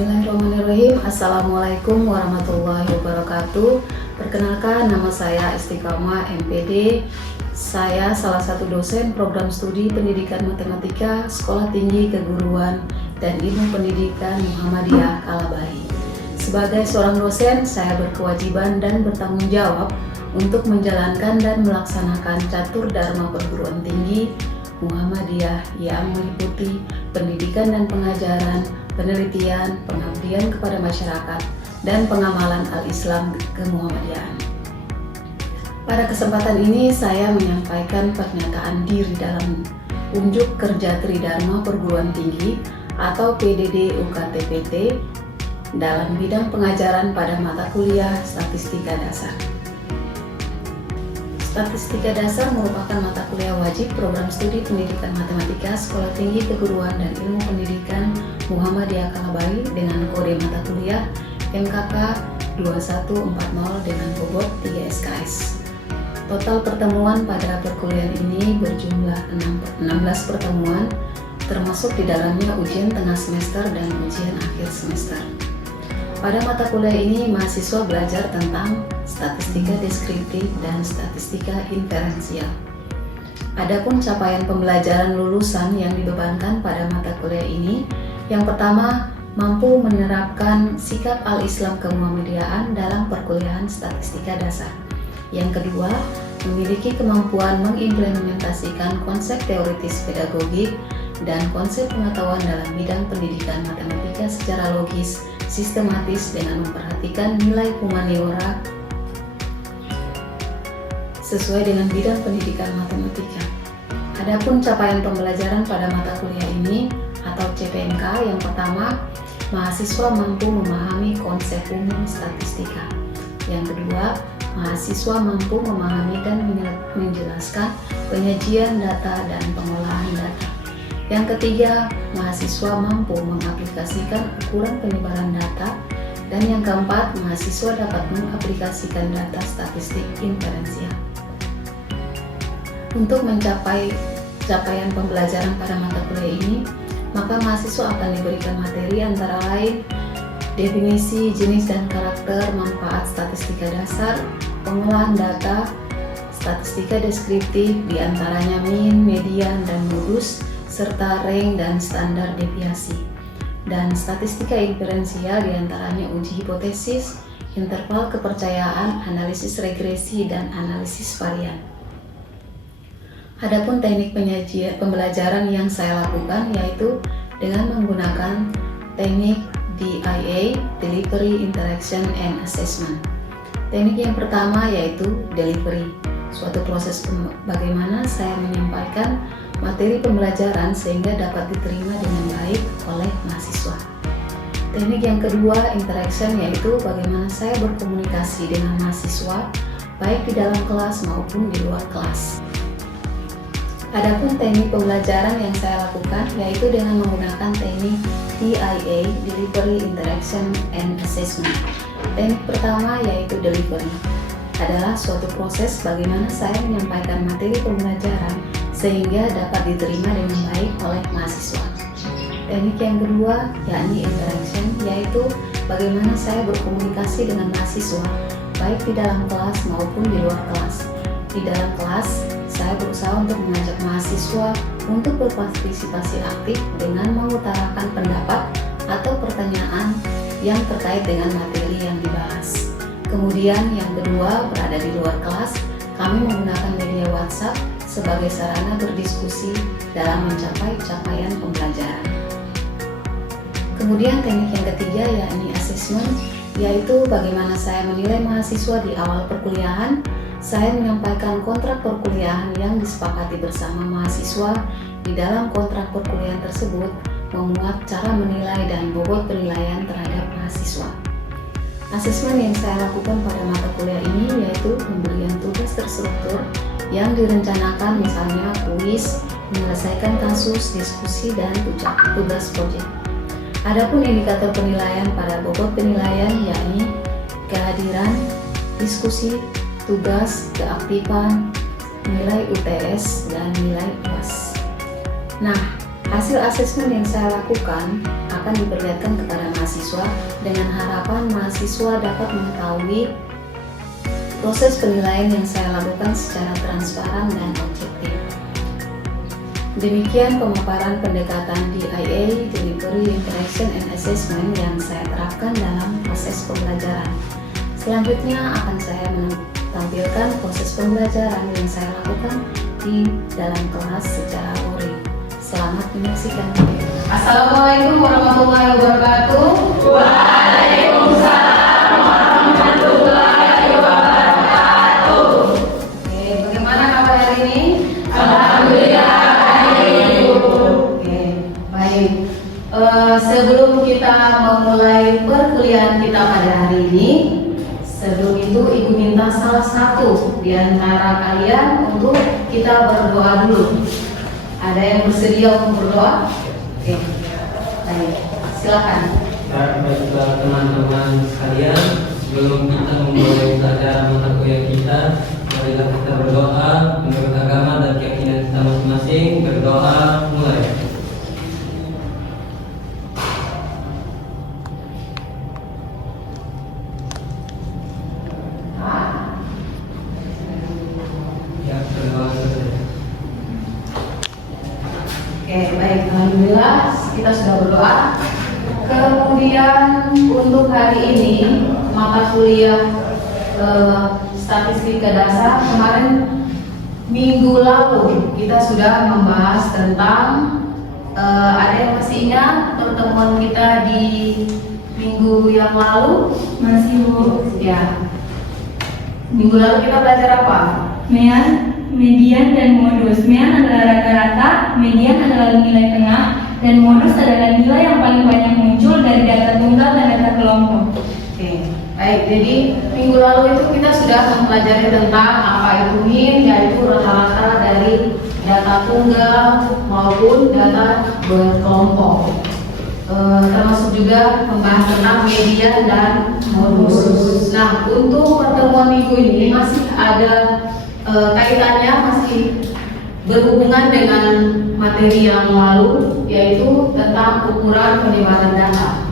Bismillahirrahmanirrahim. Assalamualaikum warahmatullahi wabarakatuh. Perkenalkan, nama saya Istiqomah MPD. Saya salah satu dosen program studi pendidikan matematika Sekolah Tinggi Keguruan dan Ilmu Pendidikan Muhammadiyah Kalabari. Sebagai seorang dosen, saya berkewajiban dan bertanggung jawab untuk menjalankan dan melaksanakan catur dharma perguruan tinggi Muhammadiyah yang meliputi pendidikan dan pengajaran, penelitian, pengabdian kepada masyarakat, dan pengamalan al-Islam kemuhammadiyahan. Pada kesempatan ini saya menyampaikan pernyataan diri dalam unjuk kerja Tridharma Perguruan Tinggi atau PDD UKTPT dalam bidang pengajaran pada mata kuliah Statistika Dasar. Statistika Dasar merupakan mata kuliah wajib program studi pendidikan matematika Sekolah Tinggi Keguruan dan Ilmu Pendidikan Muhammadiyah Kalabari dengan kode mata kuliah MKK 2140 dengan bobot 3 SKS. Total pertemuan pada perkuliahan ini berjumlah 16 pertemuan, termasuk di dalamnya ujian tengah semester dan ujian akhir semester. Pada mata kuliah ini, mahasiswa belajar tentang statistika deskriptif dan statistika inferensial. Adapun capaian pembelajaran lulusan yang dibebankan pada mata kuliah ini, yang pertama, mampu menerapkan sikap al-Islam kemuhammadiyahan dalam perkuliahan statistika dasar. Yang kedua, memiliki kemampuan mengimplementasikan konsep teoritis pedagogik dan konsep pengetahuan dalam bidang pendidikan matematika secara logis, sistematis dengan memperhatikan nilai humaniora sesuai dengan bidang pendidikan matematika. Adapun capaian pembelajaran pada mata kuliah ini atau CPMK, yang pertama, mahasiswa mampu memahami konsep umum statistika. Yang kedua, mahasiswa mampu memahami dan menjelaskan penyajian data dan pengolahan data. Yang ketiga, mahasiswa mampu mengaplikasikan ukuran penyebaran data. Dan yang keempat, mahasiswa dapat mengaplikasikan data statistik inferensial. Untuk mencapai capaian pembelajaran pada mata kuliah ini, maka mahasiswa akan diberikan materi antara lain definisi, jenis dan karakter manfaat statistika dasar, pengolahan data, statistika deskriptif diantaranya mean, median, dan modus, serta rank dan standar deviasi. Dan statistika inferensial diantaranya uji hipotesis, interval kepercayaan, analisis regresi, dan analisis varian. Adapun teknik pembelajaran yang saya lakukan yaitu dengan menggunakan teknik DIA, Delivery, Interaction, and Assessment. Teknik yang pertama yaitu delivery, suatu proses bagaimana saya menyampaikan materi pembelajaran sehingga dapat diterima dengan baik oleh mahasiswa. Teknik yang kedua, interaction, yaitu bagaimana saya berkomunikasi dengan mahasiswa baik di dalam kelas maupun di luar kelas. Adapun teknik pembelajaran yang saya lakukan yaitu dengan menggunakan teknik DIA, Delivery, Interaction, and Assessment. Teknik pertama yaitu delivery, adalah suatu proses bagaimana saya menyampaikan materi pembelajaran sehingga dapat diterima dengan baik oleh mahasiswa. Teknik yang kedua yakni interaction, yaitu bagaimana saya berkomunikasi dengan mahasiswa baik di dalam kelas maupun di luar kelas. Di dalam kelas, saya berusaha untuk mengajak mahasiswa untuk berpartisipasi aktif dengan mengutarakan pendapat atau pertanyaan yang terkait dengan materi yang dibahas. Kemudian yang kedua, berada di luar kelas, kami menggunakan media WhatsApp sebagai sarana berdiskusi dalam mencapai capaian pembelajaran. Kemudian teknik yang ketiga yakni assessment, yaitu bagaimana saya menilai mahasiswa di awal perkuliahan. Saya menyampaikan kontrak perkuliahan yang disepakati bersama mahasiswa. Di dalam kontrak perkuliahan tersebut memuat cara menilai dan bobot penilaian terhadap mahasiswa. Asesmen yang saya lakukan pada mata kuliah ini yaitu pemberian tugas terstruktur yang direncanakan, misalnya kuis, menyelesaikan kasus, diskusi, dan tugas proyek. Adapun indikator penilaian pada bobot penilaian yakni kehadiran, diskusi, tugas, keaktifan, nilai UTS, dan nilai UAS. Nah, hasil asesmen yang saya lakukan akan diperlihatkan kepada mahasiswa dengan harapan mahasiswa dapat mengetahui proses penilaian yang saya lakukan secara transparan dan objektif. Demikian pemaparan pendekatan DIA, Delivery, Interaction, and Assessment yang saya terapkan dalam proses pembelajaran. Selanjutnya akan saya menampilkan proses pembelajaran yang saya lakukan di dalam kelas secara luring. Selamat menyaksikan. Assalamualaikum warahmatullahi wabarakatuh. Waalaikumsalam warahmatullahi wabarakatuh. Oke, bagaimana kabar hari ini? Alhamdulillah baik. Oke, baik. Sebelum kita memulai perkuliahan kita pada hari ini, sebelum itu Ibu minta salah satu di antara kalian untuk kita berdoa dulu. Ada yang bersedia untuk berdoa? Oke, baik. Silakan. Ya, baiklah teman-teman sekalian, sebelum kita memulai pelajaran mata kuliah kita, marilah kita berdoa menurut agama dan keyakinan kita masing-masing. Berdoa mulai. Ya, berdoa saja. Oke, baik. Alhamdulillah kita sudah berdoa. Kemudian untuk hari ini mata kuliah statistika dasar, kemarin minggu lalu kita sudah membahas tentang ada yang masih ingat pertemuan kita di minggu yang lalu? Masih Bu. Ya. Minggu lalu kita belajar apa? Median dan modus. Median adalah rata-rata, median adalah nilai tengah, dan modus adalah nilai yang paling banyak muncul dari data tunggal dan data kelompok. Oke, baik. Jadi minggu lalu itu kita sudah mempelajari tentang apa itu mean, yaitu rata-rata dari data tunggal maupun data berkelompok. Termasuk juga membahas tentang median dan modus. Nah, untuk pertemuan minggu ini masih ada kaitannya, masih berhubungan dengan materi yang lalu, yaitu tentang ukuran penyebaran data.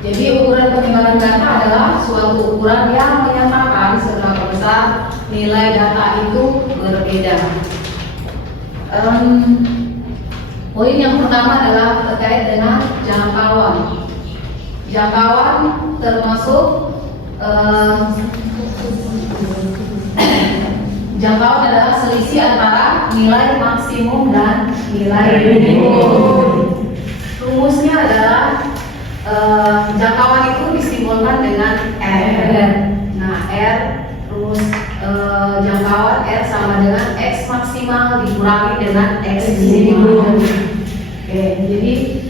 Jadi ukuran penyebaran data adalah suatu ukuran yang menyatakan seberapa besar nilai data itu berbeda. Poin yang pertama adalah terkait dengan jangkauan. Jangkauan termasuk jangkauan adalah selisih antara nilai maksimum dan nilai minimum. Rumusnya adalah jangkauan itu disimbolkan dengan R. Nah, R rumus jangkauan R sama dengan X maksimal dikurangi dengan X minimum. Oke, jadi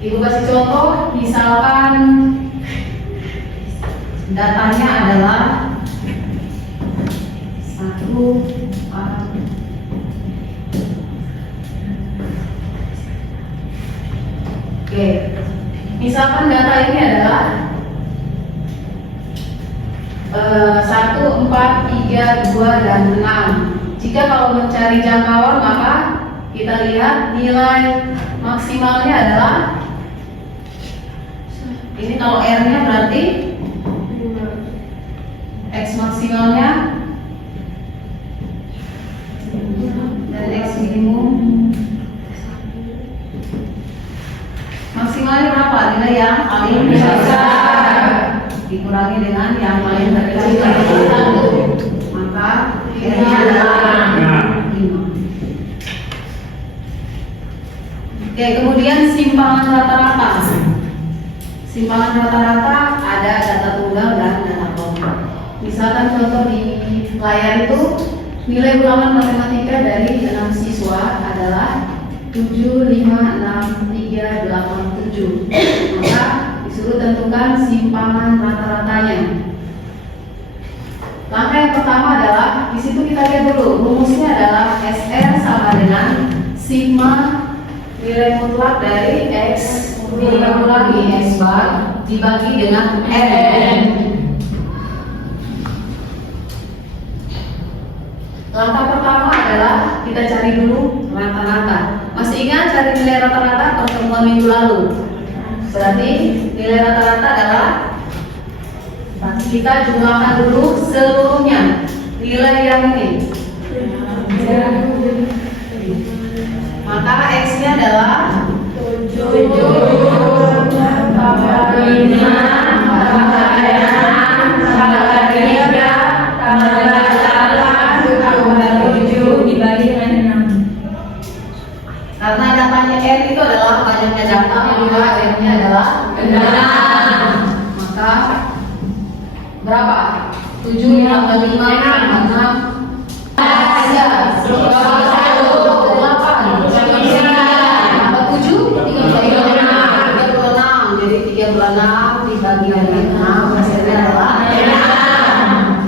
Ibu kasih contoh, misalkan datanya adalah 1, 4. Oke, misalkan data ini adalah 1, 4, 3, 2, dan 6. Jika kalau mencari jangkauan, maka kita lihat nilai maksimalnya adalah ini, kalau R-nya berarti X maksimalnya dan X minimum maksimalnya berapa? Nilai yang paling besar dikurangi dengan yang paling terkecil, maka R-nya adalah 5. Oke, kemudian simpangan rata-rata. Simpangan rata-rata ada data tunggal dan data kelompok. Misalkan contoh di layar itu nilai ulangan matematika dari 6 siswa adalah 7, 5, 6, 3, 8, 7. Maka disuruh tentukan simpangan rata-ratanya. Langkah yang pertama adalah di situ kita lihat dulu rumusnya adalah SR sama dengan sigma nilai mutlak dari X dikurangi X bar dibagi dengan N. Langkah pertama adalah adalah kita cari dulu rata-rata. Masih ingat cari nilai rata-rata pertemuan minggu lalu? Berarti nilai rata-rata adalah kita jumlahkan dulu seluruhnya. Nilai yang ini. Maka X-nya adalah 7 tambah 5 tambah 6 tambah 3 tambah 8 tambah 7 dibagi dengan 6. Karena datanya R itu adalah banyaknya data, maka R-nya adalah 6. Maka berapa? 7 tambah 5 tambah 6 dibagi dengan 6 hasilnya adalah 6.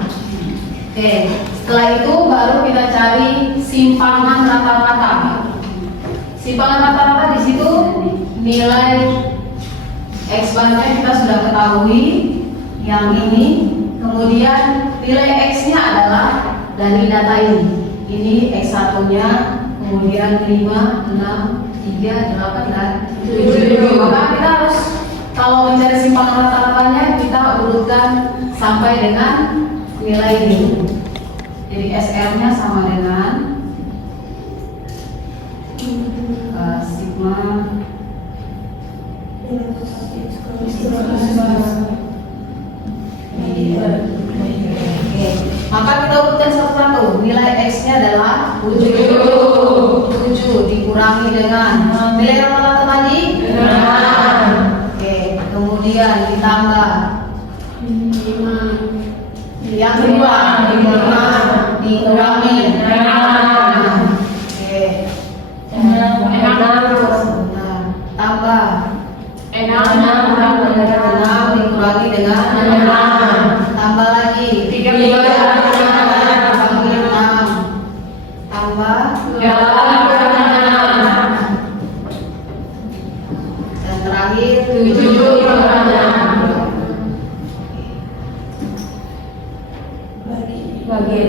Oke, setelah itu baru kita cari simpangan rata-rata. Simpangan rata-rata di situ nilai X bar-nya kita sudah ketahui yang ini. Kemudian nilai X-nya adalah dari data ini. Ini X1-nya, kemudian 5, 6, 3, 8, dan 7. Maka kita harus kalau mencari simpangan rata-ratanya kita urutkan sampai dengan nilai ini. Jadi SR-nya sama dengan sigma maka kita urutkan satu-satu. Nilai X-nya adalah 7 dikurangi dengan nilai rata-rata tadi 6. Oke, kemudian ditambah 5 yang kedua 5 dikurangi 6. Oke, 6 tambah 6 dikurangi dengan 6 tambah lagi 3 tambah 8 dan terakhir 7 bagi R 6.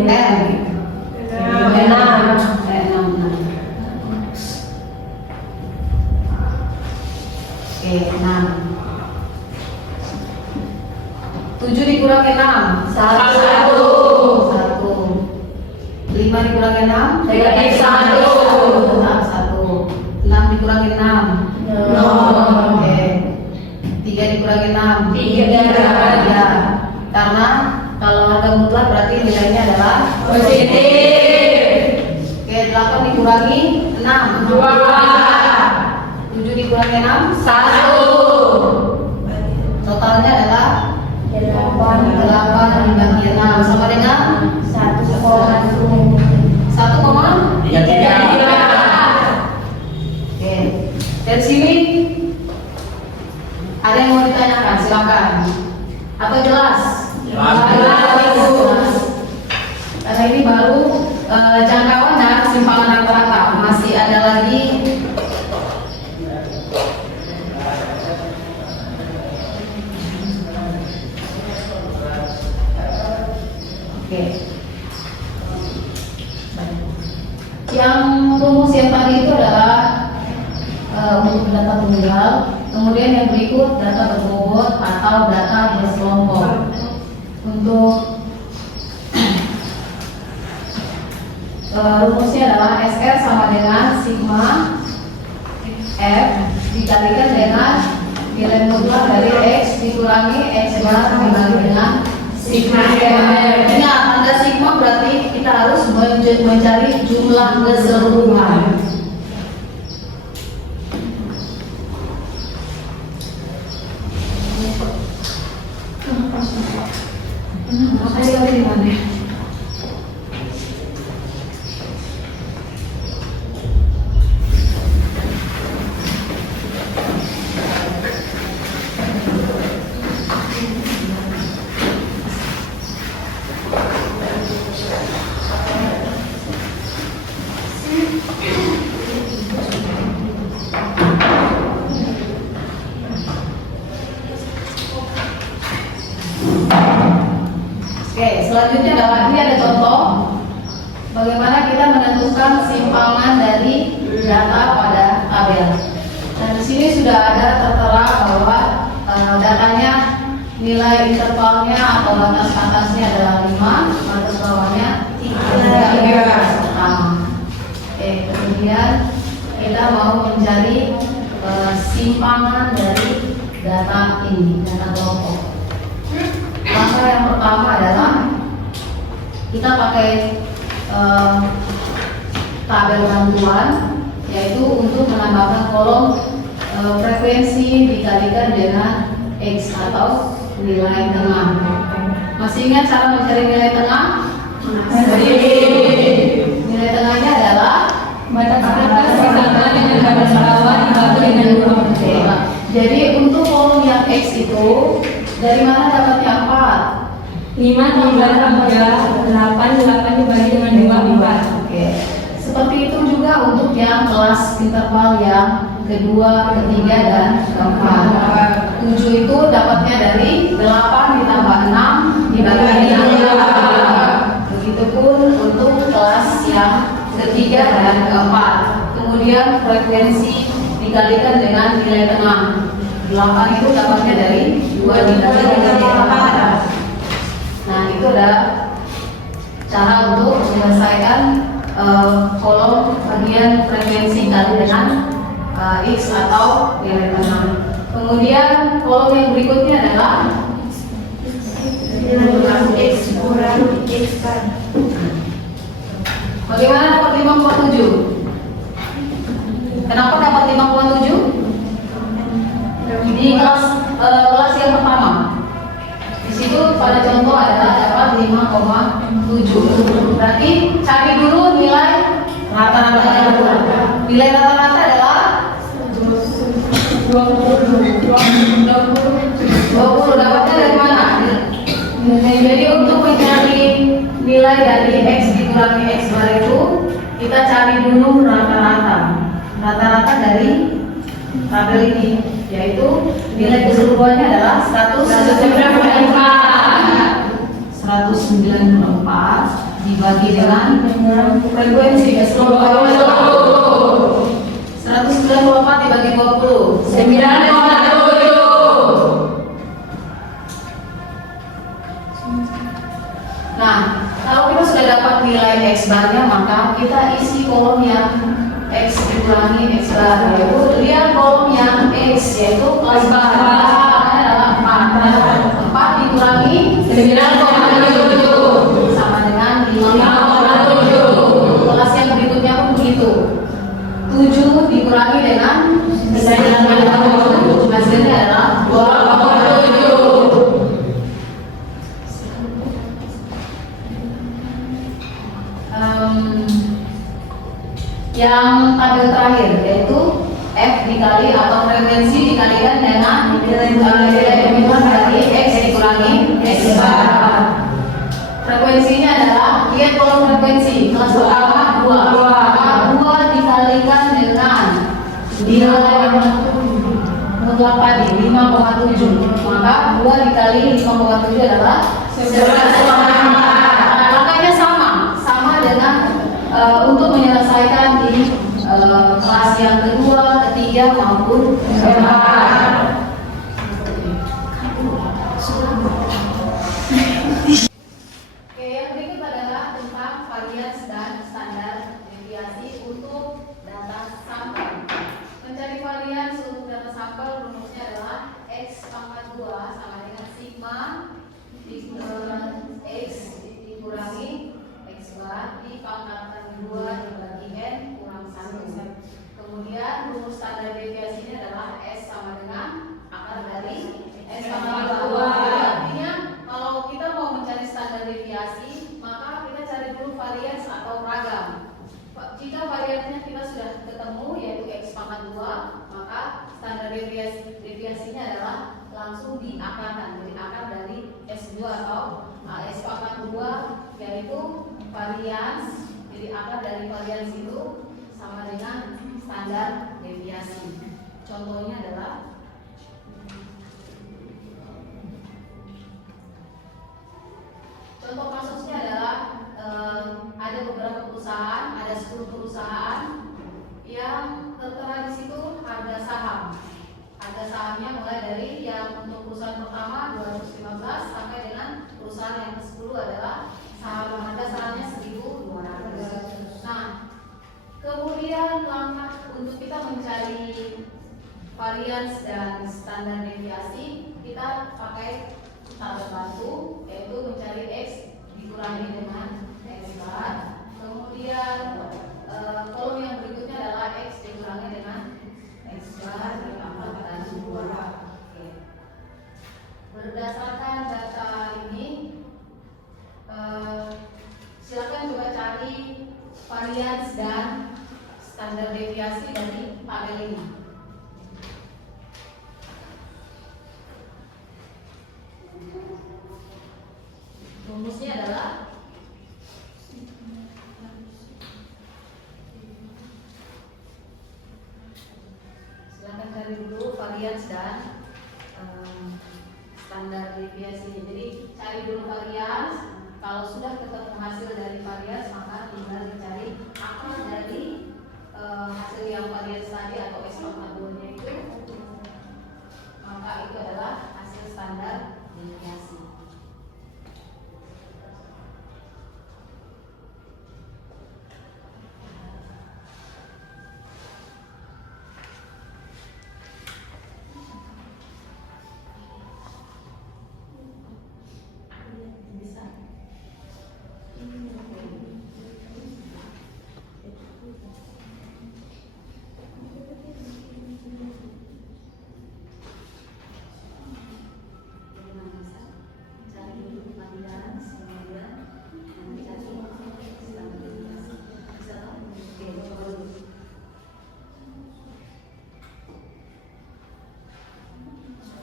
Oke, 6. 7 dikurangi 6 1. 5 dikurangi 6 Negatif 1. 6 dikurangi 6 0. Oke, 3 dikurangi 6 3. Karena kalau harga mutlak berarti nilainya adalah Positif. Oke, 8 dikurangi 6 2. 7 dikurangi 6 1. totalnya adalah 8 dibagi 6 sama dengan 1,33. Oke, dari sini ada yang mau ditanyakan, silakan. Atau jelas? Jelas. Karena ini baru jangkauan dan simpangan rata-rata. Masih ada lagi yang rumus yang tadi itu adalah untuk data tunggal, kemudian yang berikut data berbobot atau data berkelompok. Untuk rumusnya adalah SR sama dengan sigma F dikalikan dengan nilai mutlak dari X dikurangi X bar dibagi dengan sigma R. Ingat, ada sigma berarti kita harus mencari jumlah keseluruhan. Oke, selanjutnya adalah ini ada contoh bagaimana kita menentukan menentukan simpangan dari data pada tabel. Dan di sini sudah ada tertera bahwa datanya nilai intervalnya atau batas atasnya adalah 5, batas bawahnya 3 pertama. Oke, kemudian kita mau mencari simpangan dari data ini, data kelompok. Langkah yang pertama adalah kita pakai tabel bantuan, yaitu untuk menambahkan kolom frekuensi dikalikan dengan X atau nilai tengah. Masih ingat cara mencari nilai tengah? Nilai tengahnya adalah Batas atas sama dengan batas bawah dibagi dengan 2. Jadi untuk kolom yang X itu dari mana dapatnya 4? 5 tambah 3, 8 dibagi dengan 2, 4. Oke. Seperti itu juga untuk yang kelas interval yang kedua, ketiga, dan keempat. 7 itu dapatnya dari 8 ditambah 6 dibagi dengan 2. Begitupun untuk kelas yang ketiga dan keempat. Kemudian frekuensi dikalikan dengan nilai tengah. 8 itu dapatnya dari 2 dibagi dengan 4. Nah, itu adalah cara untuk menyelesaikan kolom bagian frekuensi kali dengan X atau nilai tengah. Kemudian kolom yang berikutnya adalah X kurang X kan. Bagaimana dapat 5,7? Kenapa dapat 5,7? Di kelas yang pertama. Di situ pada contoh adalah dapat 5,7. Berarti cari dulu nilai rata-ratanya. Nilai rata-rata adalah 20. Dapatnya dari mana? Jadi untuk mencari nilai dari X dikurangi X bar itu, kita cari dulu rata-rata. Rata-rata dari tabel ini, yaitu nilai keseluruhannya adalah 194 dibagi dengan frekuensi keseluruhan 194 dibagi 20 9,7. Nah, kalau kita sudah dapat nilai X barnya, maka kita isi kolom yang X dikurangi X bar, yaitu lihat kolom yang X, yaitu kelas bar adalah 4 dikurangi 9,7 sama dengan 5,7. Kelas yang berikutnya pun begitu, 7 dikurangi dengan 9,7, hasilnya adalah 2,7. Yang tabel terakhir yaitu F dikali atau frekuensi dikalikan dengan nilai dari X dikurangi X bar. Frekuensinya adalah, lihat kolom frekuensi kelas pertama 2 dikalikan dengan nilai mutlak tadi 5,7, maka 2 dikali 5,7 adalah 11,4. Angkanya sama dengan untuk menyelesaikan di kelas yang kedua, ketiga maupun keempat. Oke, yang berikut adalah tentang varians dan standar deviasi untuk data sampel. Mencari varians untuk data sampel rumusnya adalah X pangkat 2 sama dengan sigma X dikurangi X bar di pangkatan 2 dibagi N kurang 1. Kemudian rumus standar deviasinya adalah S sama dengan akar dari S pangkat 2. Artinya kalau kita mau mencari standar deviasi, maka kita cari dulu varians atau ragam. Jika variansnya kita sudah ketemu, yaitu X pangkat 2, maka standar deviasinya adalah langsung diakarkan. Jadi akar dari S2 atau S pangkat 2, yaitu varians. Jadi akar dari varians itu sama dengan standar deviasi. Contohnya adalah contoh kasusnya adalah ada beberapa perusahaan, ada 10 dari yang untuk perusahaan pertama 215 sampai dengan perusahaan yang ke-10 adalah harga sahamnya 1.200. Nah, kemudian langkah untuk kita mencari varians dan standar deviasi, kita pakai alat bantu, yaitu mencari X dikurangi dengan X bar. Kemudian kolom yang berikutnya adalah X dikurangi dengan X bar ditambah dan 2. Oke. Berdasarkan data ini, silakan coba cari varians dan standar deviasi dari tabel ini. Rumusnya adalah silakan cari dulu varians dan standar deviasi. Jadi cari dulu varians. Kalau sudah ketemu hasil dari varians, maka tinggal dicari akar dari hasil yang varians tadi atau S42-nya itu, maka itu adalah hasil standar deviasi.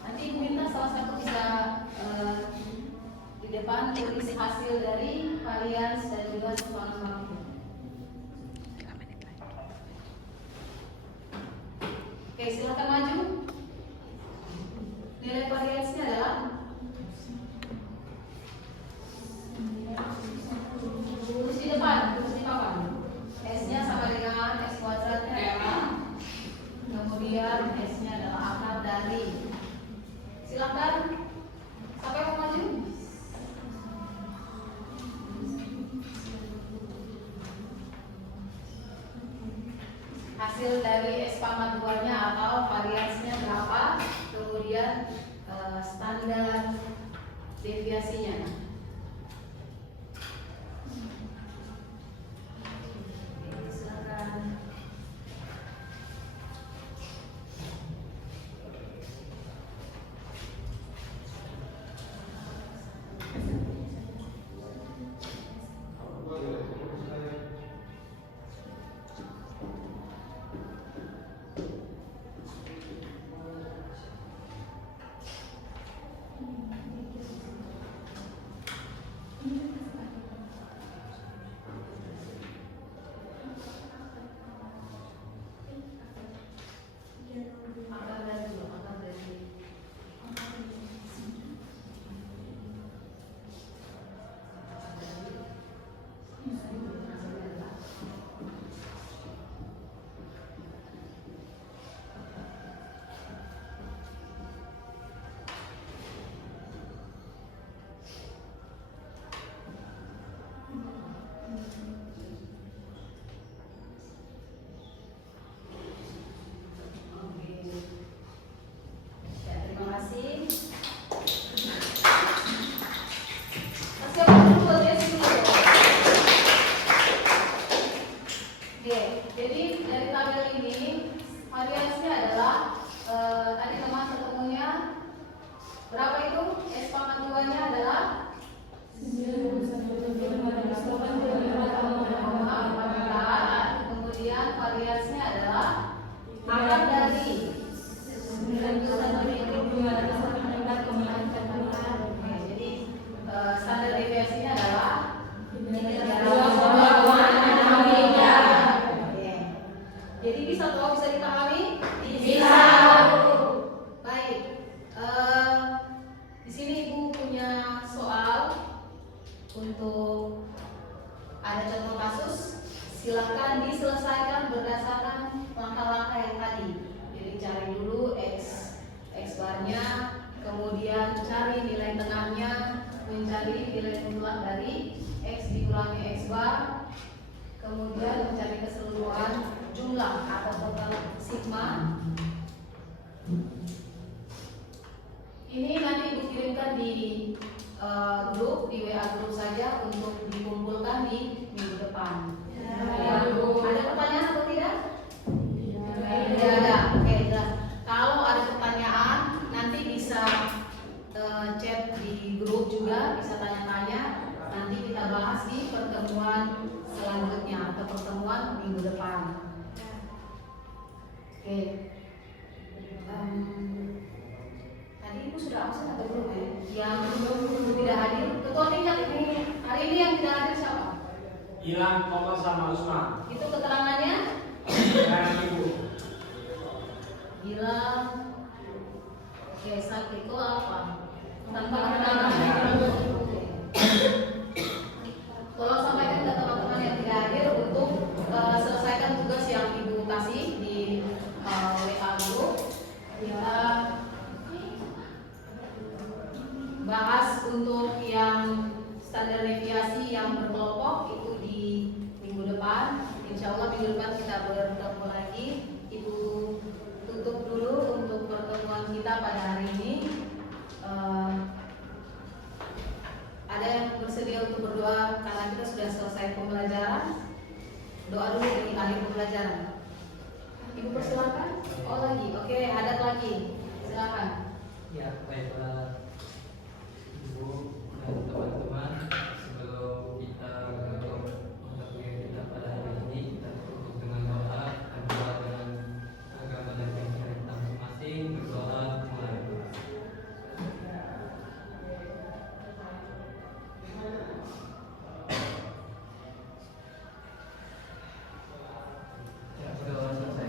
Nanti Ibu minta salah satu bisa di depan tulis hasil dari varians dan juga sumbangan waktu. Oke, silakan maju. Nilai variansnya adalah tulis di depan, tulis di papan. S-nya sama dengan S kuadratnya adalah, kemudian S-nya adalah akar dari. Silakan, siapa yang mau maju? Hasil dari S pangkat 2-nya atau variansnya berapa, kemudian standar deviasinya. Oke, silakan. Akar dari dulu, akar dari. Ya, terima kasih. Masih apa dulu buat dia dulu. Oke, jadi dari tabel ini variansnya adalah tadi teman ketemunya berapa itu? S pangkat 2-nya adalah 9,14. Kemudian variansnya adalah akar dari 9,14. Jadi standar deviasinya adalah jadi bisa toh bisa dipahami? Bisa. Baik. Di sini Ibu punya soal untuk ada contoh kasus. Silakan diselesaikan berdasarkan langkah-langkah yang tadi. Jadi cari dulu X X barnya, kemudian cari nilai tengahnya, mencari nilai mutlak dari X dikurangi X bar, kemudian mencari keseluruhan jumlah atau total sigma. Ini nanti Ibu kirimkan di grup, di WA grup saja untuk dikumpulkan di minggu depan. Ada pertanyaan atau tidak? Tidak ada. Oke, jelas. Kalau ada pertanyaan nanti bisa chat di grup juga, bisa tanya-tanya. Nanti kita bahas di pertemuan selanjutnya atau pertemuan minggu depan. Oke. Tadi Ibu sudah absen atau belum ya? Yang tidak hadir, ketua tingkat ini hari ini yang tidak hadir siapa? Hilang Komar sama Usman. Itu keterangannya? Dan Ibu. Hilang. Oke, sakit itu apa? Tanpa keterangan. Tolong sampaikan ke teman-teman yang tidak hadir untuk selesaikan tugas yang Ibu kasih di WA group. Kita bahas untuk yang standar deviasi yang berkelompok itu di minggu depan. Insya Allah minggu depan kita bertemu lagi. Ibu tutup dulu untuk pertemuan kita pada hari ini. Ada yang bersedia untuk berdoa karena kita sudah selesai pembelajaran? Doa dulu di akhir pembelajaran. Ibu persilakan. Oh lagi, oke, ada lagi. Silakan. Ya, baiklah Ibu dan teman-teman, sebelum kita menutup kuliah kita pada hari ini, kita tutup dengan doa, berdoa dengan agama dan keyakinan kita masing-masing. Berdoa mulai. Ya, berdoa selesai.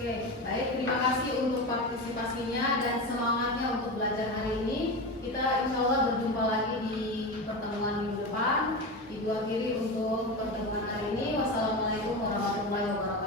Oke, baik. Terima kasih untuk partisipasinya dan semangatnya untuk belajar hari ini. Kita insya Allah berjumpa lagi di pertemuan minggu depan. Ibu akhiri untuk pertemuan hari ini. Wassalamualaikum warahmatullahi wabarakatuh.